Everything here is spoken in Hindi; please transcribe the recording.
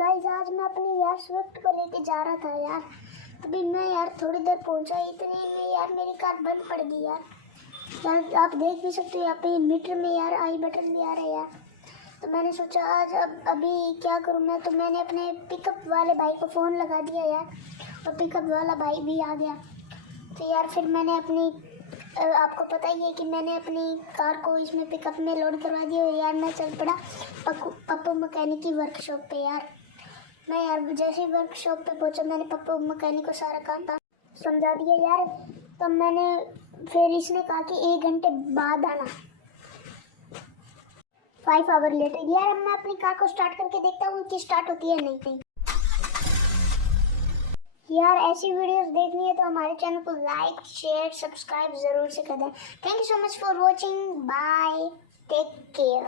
गाइस आज मैं अपनी यार स्विफ्ट को लेके जा रहा था यार। तभी मैं यार थोड़ी देर पहुंचा, इतने में यार मेरी कार बंद पड़ गई यार आप देख भी सकते हो यहाँ पे मीटर में यार आई बटन भी आ रहा है यार। तो मैंने सोचा आज अभी क्या करूँ मैं, तो मैंने अपने पिकअप वाले भाई को फ़ोन लगा दिया यार, और पिकअप वाला भाई भी आ गया। तो यार फिर मैंने अपनी आपको पता ही है कि मैंने अपनी कार को इसमें पिकअप में लोड करवा दिया यार। मैं चल पड़ा पप्पू मैकेनिक की वर्कशॉप पे यार। मैं यार जैसे ही वर्कशॉप पे पहुंचा, मैंने पप्पू मैकेनिक को सारा काम समझा दिया यार। तब मैंने फिर इसने कहा कि 1 घंटे बाद आना, 5 आवर लेटर। यार मैं अपनी कार को स्टार्ट करके देखता हूँ कि स्टार्ट होती है नहीं। यार ऐसी वीडियोस देखनी है तो हमारे चैनल को लाइक शेयर सब्सक्राइब ज़रूर से कर दें। Thank you so much for watching, bye, take care.